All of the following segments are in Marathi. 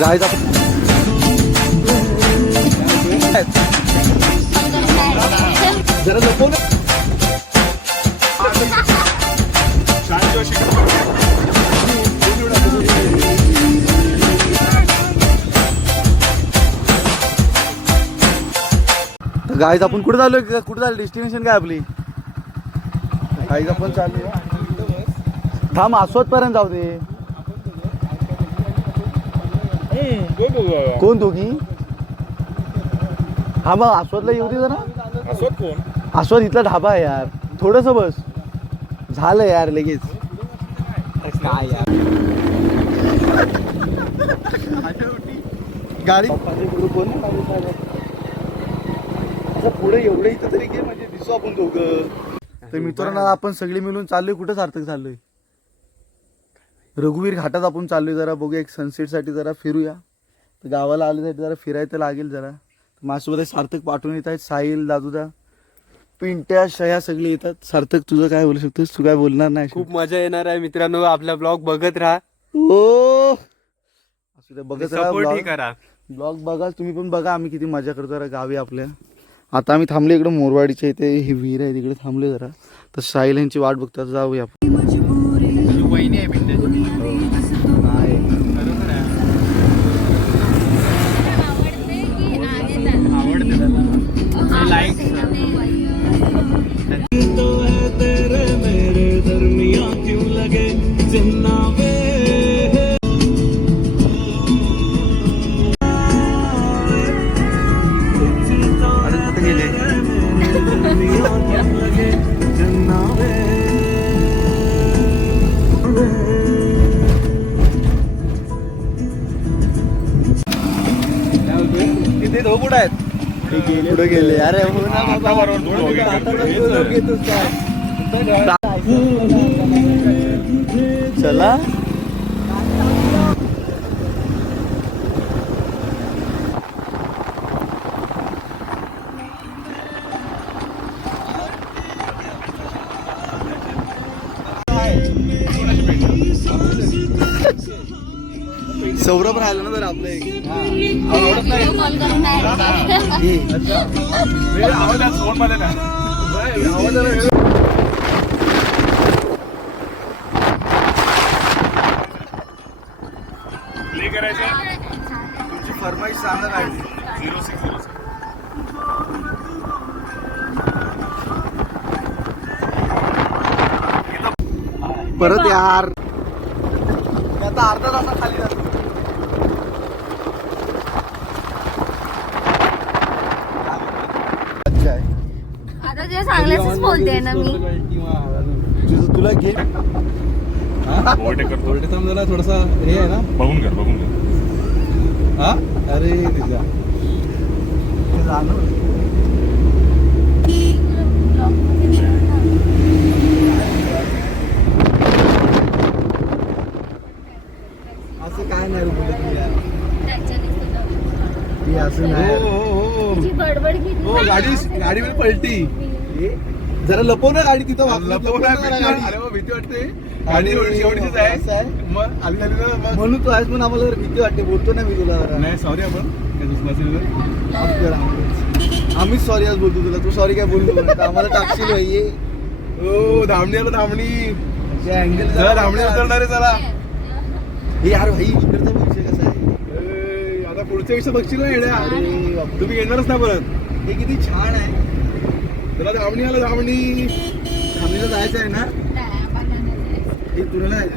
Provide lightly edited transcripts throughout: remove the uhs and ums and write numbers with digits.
गाईज जरा लपव ना. गाईज आपण कुठे चाललोय? कुठे चाललो? डेस्टिनेशन काय आपली? गाईज आपण चाललोय. थांब आस्वाद पर्यंत जाऊ दे. कोण दोघी? हा मग आस्वादला येऊ दे जरा. आस्वाद कोण? आस्वाद इथला ढाबा आहे यार. थोडस बस झालं यार लगेच. काय यार गाडी कोण असं पुढे एवढं इथं तरी घे म्हणजे दिसू आपण दोघं. तर मित्रांनो आपण सगळे मिळून चाललोय. कुठं सार्थक चाललोय? रघुवीर घाटात आपण चाललोय. जरा बघूया एक सनसेट साठी जरा फिरूया. तर गावाला आल्यासाठी जरा फिरायचं लागेल जरा. माझ्यासोबत सार्थक पाठवून येत आहेत. साहिल, दादूदा, पिंट्या, शया सगळे येतात. सार्थक तुझं काय बोलू शकतोस? तू काय बोलणार नाही? खूप मजा येणार आहे मित्रांनो. आपला ब्लॉग बघत राहा. हो असू द्या, बघत राहा. सपोर्ट करा. ब्लॉग बघा तुम्ही पण. बघा आम्ही किती मजा करतो जरा गावी आपल्या. आता आम्ही थांबले इकडे मोरवाडीच्या इथे. ही विहीर आहे तिकडे थांबले जरा. तर साहिल यांची वाट बघतात. जाऊया आपण. वहिनी आहे पिंट्याची. ते दोघ कुठं आहेत? पुढे गेले. अरे हो ना बाबा. चला सौरभ राहिला ना जर आपलं तुमची फरमाईश सांगा काय? 0606 परत यार. आता अर्धा तासा खाली जातो. आता जे सांगल्याच बोलते ना मी. तुला घे. जरा थोडासा हे आहे ना. बघून कर. हा अरे तिचा असं काय नाही असं नाही. गाडी पलटी. जरा लपव ना गाडी. तिथं भीती वाटते. गाडी एवढीच आहे. मग आली ना म्हणून तू आहेस पण आम्हाला जरा भीती वाटते. बोलतो ना मी तुला जरा. नाही सॉरी. आपण आम्हीच सॉरी आज बोलतो तुला. तू सॉरी काय बोलतो? आम्हाला टाकशील भाई. हो धामणी आलो. धामणी अँगल धामणी उतरणार आहे. चला हे यार भाई इकडचा विषय कसा आहे? आता पुढच्या विषय बघशील ना येण्या. तुम्ही येणारच ना परत. हे किती छान आहे. तुला धामणी आलं. धामणीला जायचं आहे ना. हे तुला नाही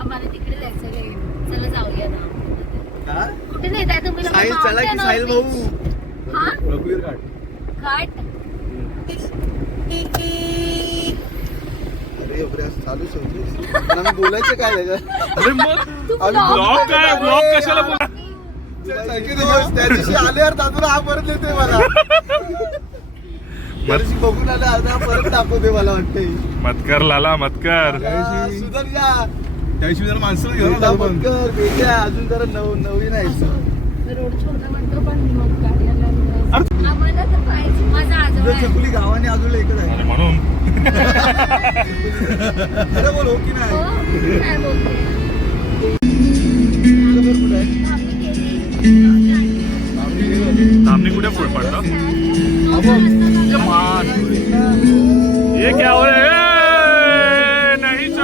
आम्हाला तिकडे जायचं. चला जाऊया ना. का? कुठे नेताय तुम्ही? साहिल चला की साहिल भाऊ. हा रघुवीर घाट. घाट. अरे बापरे असं चालू शकतो. आम्ही बोलायचं काय त्याच्यात? अरे मग ब्लॉग कशाला बोला. त्या दिवशी आले यार दादूला. हा परत येतोय मला. त्या दिवशी बघून आले. आता परत दाखवते मला वाटतंय. मतकर लाला मतकर. सुधर या. त्याविषयी जरा माणसं घेऊन मतकर बेट्या. अजून जरा नवीन आहे. रोड छोटा म्हणतो पण मग गाड्याला आम्हाला तर पाहिजे. माझा आजोबा आहे. चकुली गावाने अजून एकच आहे म्हणून. अरे बोल हो की नाही? हो, काय बोलते? तुझं घर कुठं आहे? आम्ही फूड पडतं ये क्या हो रहा है नहीं सर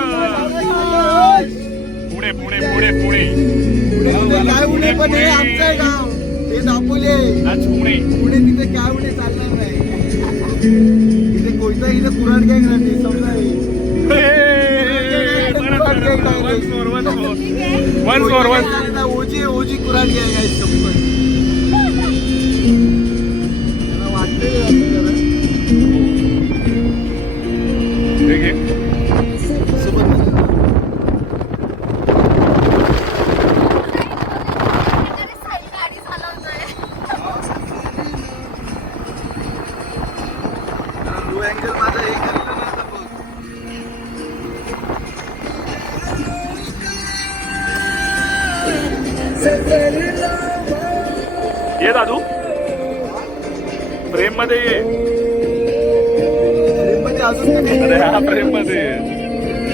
पुणे पुणे पुणे पुणे काय पुणे पण हे आमचं गाव हे दापोली आज पुणे पुणे तिथे काय पुणे चालणार नाही इथे कोयता इथे कुराड गँग राहते समजा ओजी ओजी कुराड गँग आहे शंभर वाटतं गाडी चालवतोय. लो अँगल माझा हे केलेलं नाही आता बघ. ये दादू प्रेम मध्ये ये म्हणजे अजून काय नाही. अरे हा प्रेम मध्ये ये.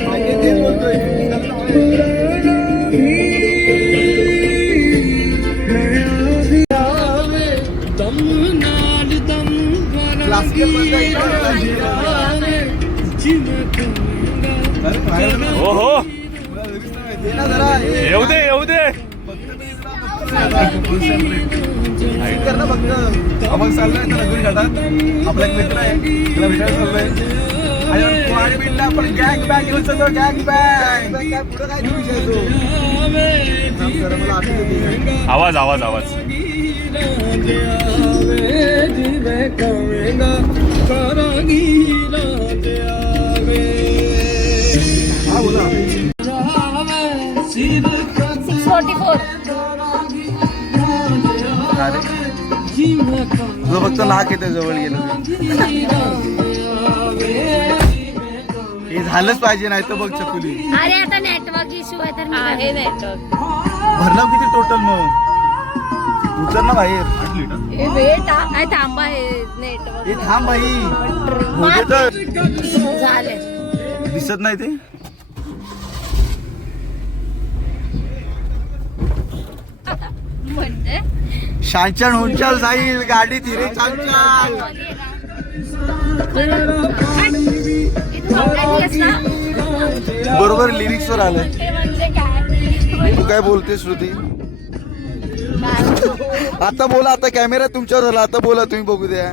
मागे तेच बोलतोय. क्लासिकल म्हणता येईल का? हो हो ये ना जरा हे. येऊ दे येऊ दे हाईट कर ना फक्त. आपण चाललोय तर नगरी घाटात आपला एक मित्र आहे त्याला भेटायला चाललोय आणि पहाडी बिलला आपण गँग बँग घेऊन चाललो गँग बँग काय पुढं काय नाही विषय तो. थांब जरा मला आठवतं ते. आवाज आवाज आवाज हा बोला. 644. अरे तुझं फक्त नाक येतं जवळ गेलं हे झालंच पाहिजे नाही तर बघ चकुली अरे आता नेटवर्क इश्यू आहे तर आहे नेटवर्क. भरला किती टोटल मग उतर ना बाहेर हे वेट आहे थांबा हे नेटवर्क. हे थांब बाई होते तर झाले. दिसत नाही ते म्हणजे शांचन होऊन जाईल गाडी धीरे चालचाल बरोबर लिरिक्स वर आलं म्हणजे काय तू काय बोलते श्रुती आता बोला आता कॅमेरा तुमच्यावर झाला आता बोला तुम्ही बघू द्या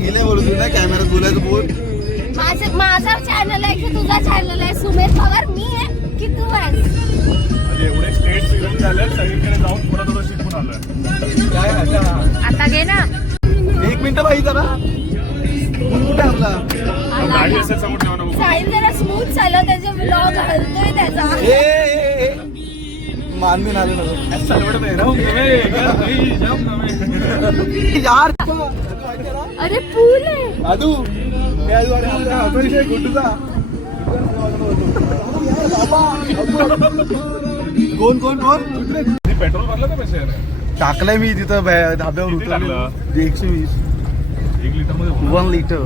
गेले बोलू तू ना कॅमेरा बोलायचं बोल माझा चॅनल आहे की तुझा चॅनल आहे. सुमेध पवार मी आहे की तू आहेस. एवढे स्टेट फिरून झाले सगळीकडे जाऊन पुन्हा थोडं शिकून आलं आता घे ना. 1 मिनिट बाई जरा कुठे आपला गाडी असेल समोर ठेवा ना साहिल जरा स्मूथ चालव त्याचे व्लॉग हलतोय त्याचा. ए मानवी आले ना यार अरे पूल आहे. आदू गुड्डूचा कोण कोण कोण पेट्रोल भरलं का पैसे टाकलाय मी तिथं धाब्यावर किती टाकलं? उतरलो 120 1 लिटर मध्ये 1 लिटर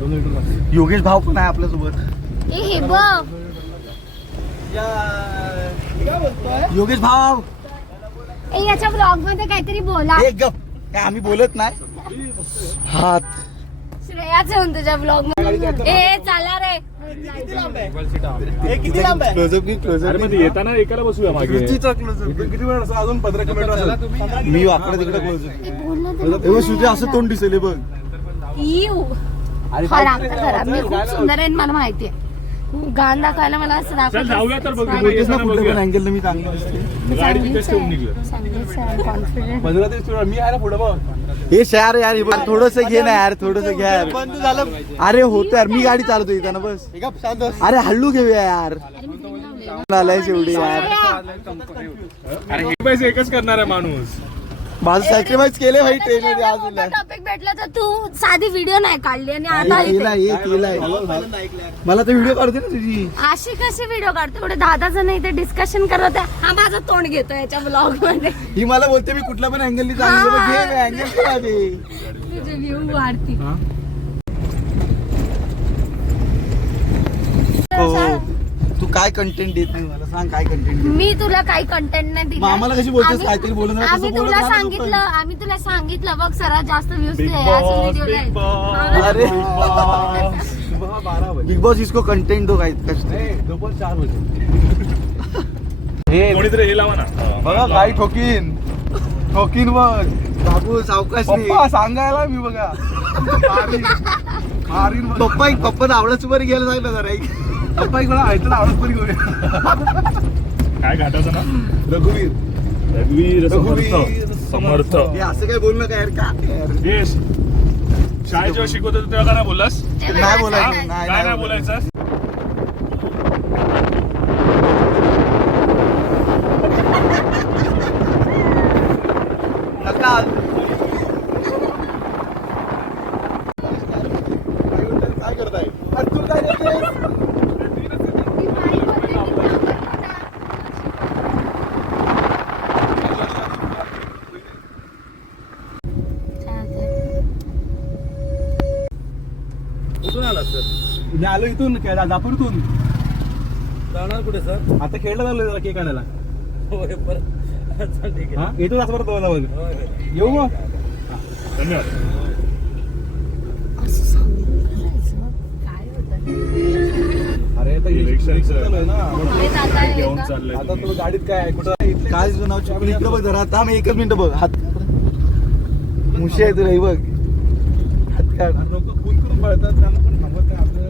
2 लिटर योगेश भाऊ पण आहे आपल्यासोबत हे बघ योगेश भाऊ याच्या ब्लॉग मध्ये काहीतरी बोला. एक गप काय आम्ही बोलत नाही हात श्रेयाच येऊन तुझ्या ब्लॉग मध्ये. ए चला रे. किती लांब आहे क्लोजअप की क्लोजअप येताना एकाला बसूया मागे किती वेळ असं अजून 15 किलोमीटर असेल मी वाकडे तिकडे क्लोजअप सुद्धा असं तोंड दिसेल बघ खराब मी खूप सुंदर आहे मला माहितीये. गाण दाखवायला मला असं चल जाऊया तर बघू बोलतेस ना कुठल्या पण अँगल मी चांगली दिसते गाडी तिथेच ठेवून निघलं कॉन्फिडन्स. 15-30 मी आहे ना पुढे बघ हे शहर यार थोडस घे ना यार थोडस घ्या यार अरे होत यार मी गाडी चालवतो इथं ना बस अरे हल्लू घेऊया यार आलाय शेवटी यार अरे हे पैसे एकच करणार आहे माणूस माझं सॅक्रिफाईस केले भाई ट्रेन मध्ये आज टॉपिक भेटला तर तू साधी व्हिडिओ नाही काढली आणि आता केलाय मला तर व्हिडिओ काढते ना तुझी अशी कशी व्हिडिओ काढतो एवढे 10 जण इथे डिस्कशन करत आहे. हा माझं तोंड घेतो याच्या ब्लॉग मध्ये. ही मला बोलते मी कुठल्या पण अँगलनी चांगली अँगल तुझे व्ह्यू वाढती. तू काय कंटेंट देत नाही मला सांग काय कंटेंट मी तुला काही कंटेंट नाही दिला मग आम्हाला कशी बोलतेस? काहीतरी बोलून राहा, आम्ही तसं बोलत तुला राहा ना सांगितलं तू आम्ही तुला सांगितलं बघ सर्वात जास्त व्ह्यूज Big ते Boss, असं व्हिडिओ Big Boss. अरे सुबह 12 बजे बिग बॉस इसको कंटेंट दो काय कष्ट नाही, दुपार 4 बजे कोणीतरी हे लावा ना बघा काय ठोकीन ठोकीन बघ बाबू सावकाश पप्पा सांगायला मी बघा मारीन बघ. पप्पा आवडच बरी घ्यायला सांगितलं जरा एक. पप्पा इकडे ऐकलं आवडत पण घेऊया काय घाटाचं ना रघुवीर रघुवीर रघुवीर समर्थ हे असं काय बोलू नका यार का यार यश शाळेत जेव्हा शिकवत होतो तेव्हा काय नाही बोललास नाही बोलायचं हा? नाही काय नाही बोलायचं नका. काय करताय तू काय करतेस? कुठून आलात सर? मी आलो इथून दापूरतून जाणार कुठे सर? आता खेळला चाललोय जरा केक आणायला होय, बरं. अच्छा, ठीक आहे. हा येतो असं परत दोनला बघ होय, होय. येऊ मग धन्यवाद असं सांगितलं काय होतं अरे आता Election चालू आहे ना पुढे जाता घेऊन येतं. चाललंय आता तुम्ही. तुला गाडीत काय आहे? कुठं इथले काय तुझं नाव चुकलं इकडं बघ जरा आता मी एकच मिनिट बघ हात मुशी आहे तुला हे बघ हात काढ लोक खून करून पळतात त्यांना पण थांबवत नाही आपलं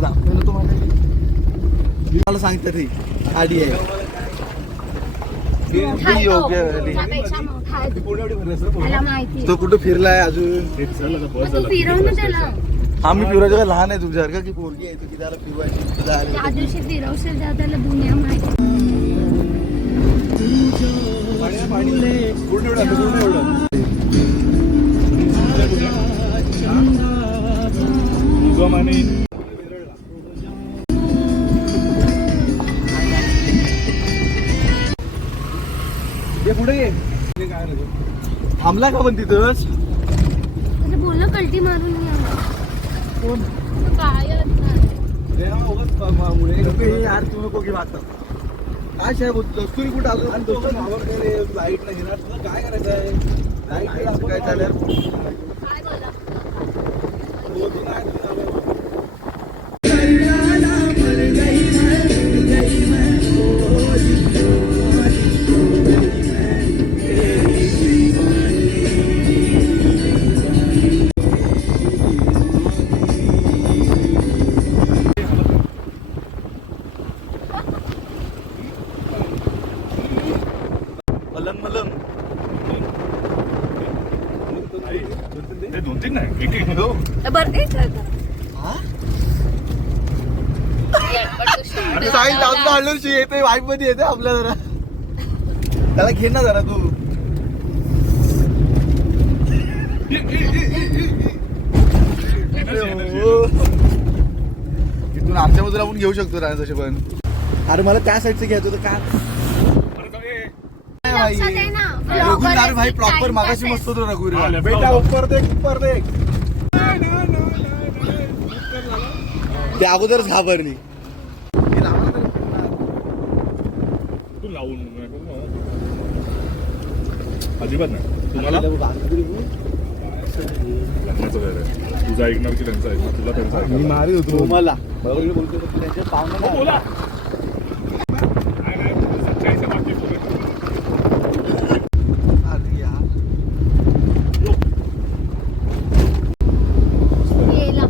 दाखवलं तुम्हाला मी मला सांगते रे गाडी आहे मोठा आहे तो. योग्य झाली. त्यापेक्षा मोठा आहे ती तो. पूर्ण एवढी भरली असेल पूर्ण. त्याला माहिती तो कुठं फिरलाय अजून एक झालं आता बस मग तू झालं फिरव ना त्याला आम्ही फिरायचं काय लहान आहे तुझ्यासारखं की पोरगी आहे तू की त्याला फिरवायची तुझा त्या दिवशी फिरवशील तेव्हा त्याला दुनिया माहिती पाणी आहे, पाणी पूर्ण एवढं असतं, पूर्ण एवढं उगम आणि हे पुढे ये हे काय नको. थांबला का पण तिथंच त्याला बोललं कल्टी मारून ये. कोण? काय असणार? हे ना उगाच मुळे हे यार तू नको की आता काय साहेब दस्तुरी कुठं अजून आणि तो घाबरते रे, लाईट नाही घेणार तुला काय करायचं आहे लाईट काय चालेल काय बोला? मलंग मलंग ते 2-3 नाही एक एक हो बरं ते कर. साईल जाऊन काढलो येते वाईफ मध्ये येते आपल्या जरा त्याला घे ना जरा तू इथून आमच्या बाजूला आपण घेऊ शकतो राणे तसे पण अरे मला त्या साईडचं घ्यायचं होतं का लक्षात आहे ना, रघुवीर भाई vlogger प्रॉपर time मागाशी pass मस्त होतो रघुवीर हा, left बेटा ऊपर देख ते अगोदरच घाबरली तू लावून अजिबात नाही तुम्हाला लग्नाचं वेळ आहे तुझं ऐकणार की त्यांचं ऐकणार तुला त्यांचं मी ऐकणार मारी होतो मला बरोबर बोलतो तर त्यांच्या पाहुणा हो, बोला काय नाही, सच्चाईच्या बाबतीत बोलत. अरे यार गेला.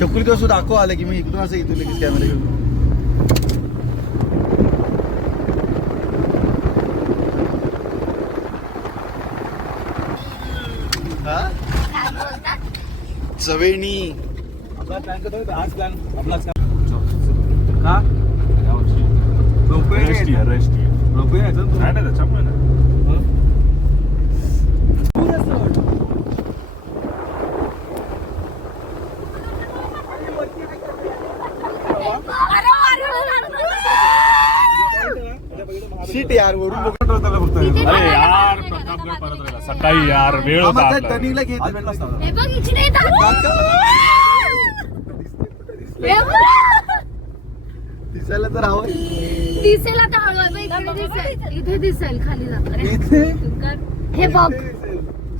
छकुली तो असं दाखव आलं की मी इकडून असं इथून लगेच कॅमेरा घेऊन काय बोलतात? चवेणी आपला प्लॅन करतो आज प्लॅन आपलाच का रोपवे रेस्ट आहे, रेस्ट आहे. रोपवे यायचं ना नाही नाही त्याच्यामुळे नाही अरे, शीट यार वरून बघ तू त्याला फक्त तिथे अरे बघायला यार पाहिजे का? प्रतापगड परत राहिला सकाळी यार वेळ होता आपला. टर्निंगला घेत आज भेटलास ना हे बघ इकडे येतात. बसले दिसायला तर हवं दिसेल आता हळूहळू इकडे दिसेल, इथे दिसेल खाली जाणार इथे हे बघ.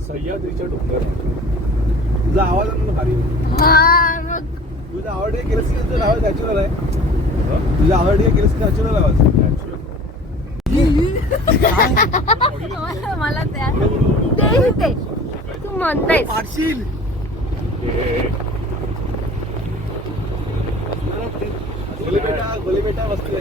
सह्याद्रीच्या डोंगर तुझा आवाज आहे ना भारी. हा मग तुझा आवड केलंस की तुझं आवाज नॅचरल आहे. तुझा आवड केलंस की नॅचरल आवाज. मला ते तू म्हणतायस. पाडशील गोली बेटा बसले.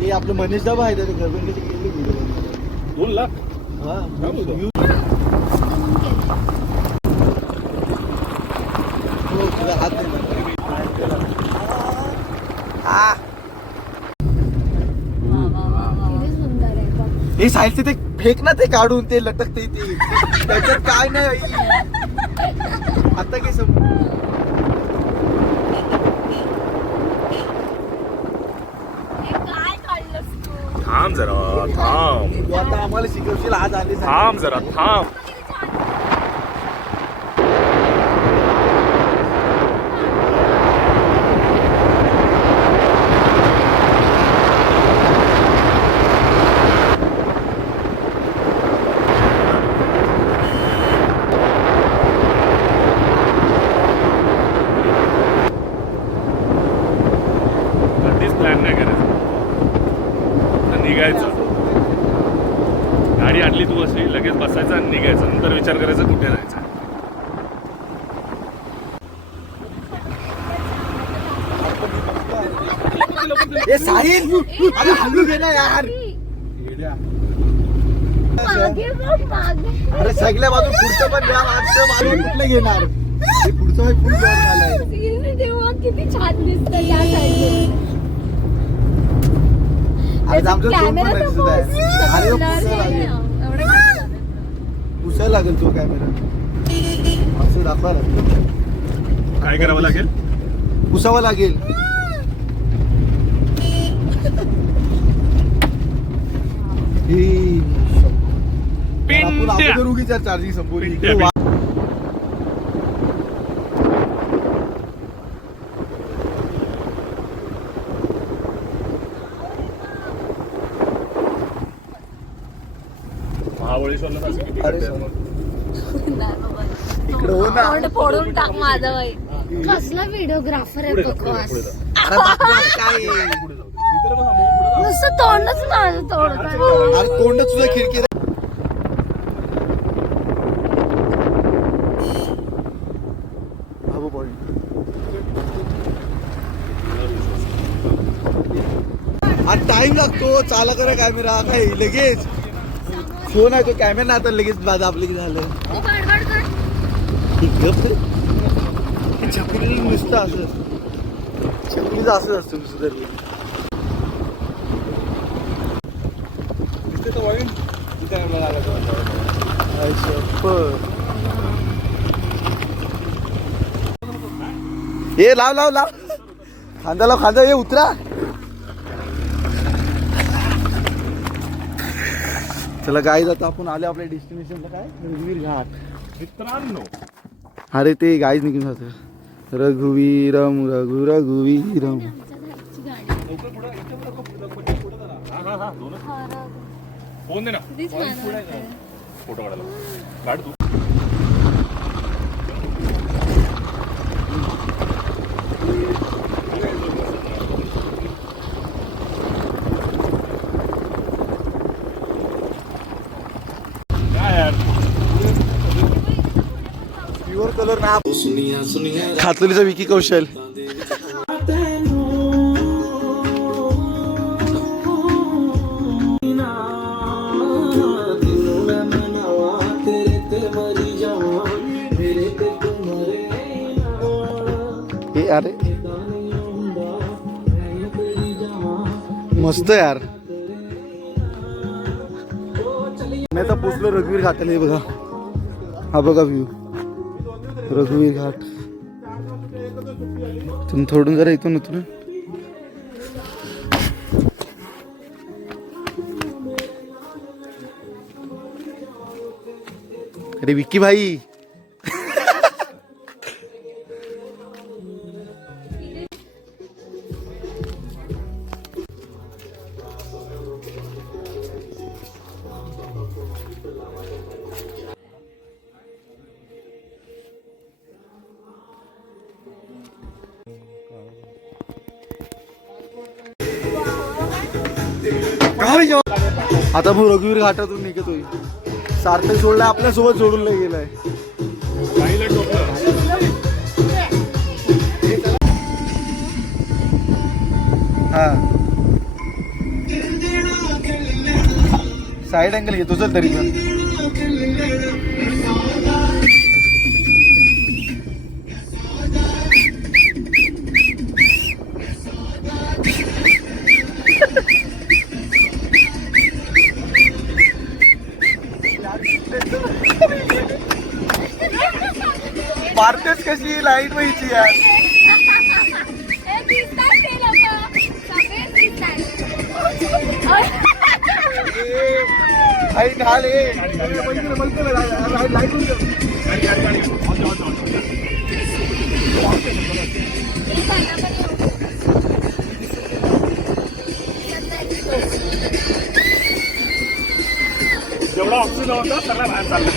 ते आपलं मनीष दाबा आहे त्याचे गर्लफ्रेंडचे गेले व्हिडिओ 2 लाख हा काय बोलतो? हो, तुझा हात नाही किती सुंदर आहे बघ. हे साईडचे ते फेक ना ते काढून ते लटकते ते त्याच्यात काय नाही आई. आता काय समज हे काय काढलंस तू? थांब जरा थांब तू आता आम्हाला शिकवशील आज आले थांब जरा थांब. कधीच प्लॅन नाही करायचा तर निघायचं. गाडी आणली तू अशी लगेच बसायचं आणि निघायचं. नंतर विचार करायचा कुठे जायचं. हे साहिल अरे हलू घे ना यार. मागे बघ मागे. अरे सगळ्या बाजू पुढचं पण घ्या मागचं मागे कुठलं घेणार हे पुढचं फुल जॉब झालंय. सीन तेव्हा किती छान दिसतं या साईडला. आज आमचं तोंड पण कॅमेरा तर दिसत आहे. अरे पोहोच- पुसायला लागेल एवढं पुसायला लागेल तो कॅमेरा असं दाखवा लागेल काय करावं लागेल? पुसावा लागेल. पिंट्या. उगीच चार्जिंग संपवली पिंट्या, इकडे वा- महाबळेश्वरला असं किती अरे खड्डे आहेत? इकडे हो ना. तोंड फोडून टाक माझं बाई. कसला व्हिडिओग्राफर आहे पुढे जा, बकवास. पुढे जा. अरे बापरे, काय आहे? पुढे जाऊ दे. इतर पण थांबव, पुढे जाऊ. नुसतं तोंडच माझं तोडत. अरे तोंड तुझं खिडकी बाबू पॉइंट आज टाइम लागतो. चाला करा कॅमेरा काय लगेच फोन आहे तो कॅमेरा नाही आता लगेच बाद आपली झालं. तू गडबड कर. ही गप रे. हे छपरी नुसतं असं छपरीचं असंच असतं नुसतं तरी. दिसते तो वळीन. तिथे आम्हाला आला. हे लाव लाव लाव खांदा लाव खांदा. हे उतरा. चला गाईज आता आपण आलो आपल्या डेस्टिनेशनला काय रघुवीर घाट. मित्रांनो अरे ते गाईज निघून जात रघुवीरम रघुवीरम. हा दोनच फोन दे ना. किती छान वाटतंय. फोटो काढायला काढ तू. काय यार प्युअर कलर ना. खातुलीचा विकी कौशल. हे अरे मस्त यार. मी आता पोचलो रघुवीर घाटाला. हे बघा हा बघा व्ह्यू रघुवीर घाट. तुम्ही थोडून जरा इथून उतरून अरे विक्की भाई आता मग रघुवीर घाटातून निघतोय. सार्थक सोडलाय आपल्यासोबत जोडून लय गेलाय. गाडीला टोकलं. हा साईड अँगल घेतो चल तरी पण. मारतेच कशी लाईट व्हायची यार. हे दिसतात ते लोकं. सगळे दिसतात. आई ढाल हे. जेवढा ऑक्सिजन होता सगळा बाहेर चालला.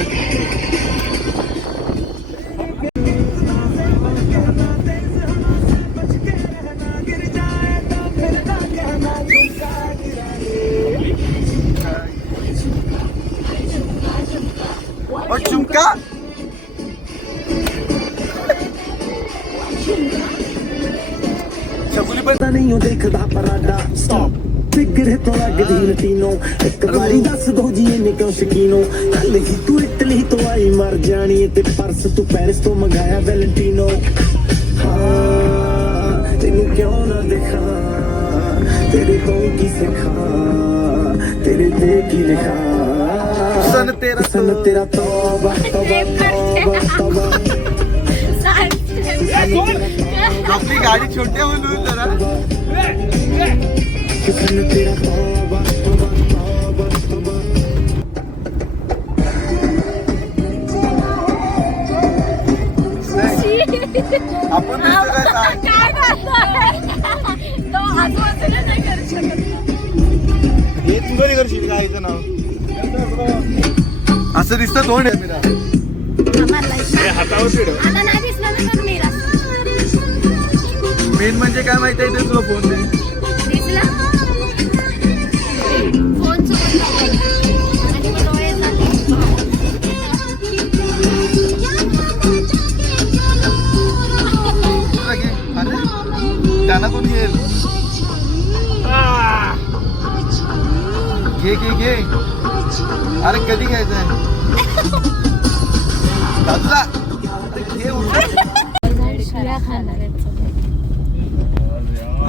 और झुमका छकुली पण नहीं हो देखदा पराडा स्टॉप फिक्र तो लगदी लटीनो एक बारी दस दो जी ने क्यों शकीनो कल ही तू इटली तो आई मर जानी ते परस तू पेरिस तो मंगाया वैलेंटिनो हाँ तेनू क्यों ना देखा तेरे को की सिखा तेरे दे की लिखा सन तेरा तौबा तौबा तौबा तौबा आपली गाडी छोटी म्हणून जरा सन तेरा तौबा तौबा तौबा तौबा आपण नुसतं काय सांग. काय करतोय? तो आजूबाजूला नाही करू शकत. हे तू घरी करशील का आईचं नाव असं दिसतं तोंड आहे मेरा. हे हातावर पिढ. आता नाही दिसलं ना तर मेरा मेन म्हणजे काय माहिती आहे ते तुला फोन दे. दिसला फोन चुकून आणि मग डोळे जाते. अरे त्यांना कोण घेईल. घे घे घे. अरे कधी घ्यायचंय दादूला घे उठ. शिळ्या खाणार आहेत सगळे.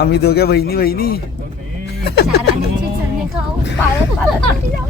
आम्ही दोघ्या बहिणी चाराण्याची चणे खाऊ पाळत पाळत घरी जाऊ.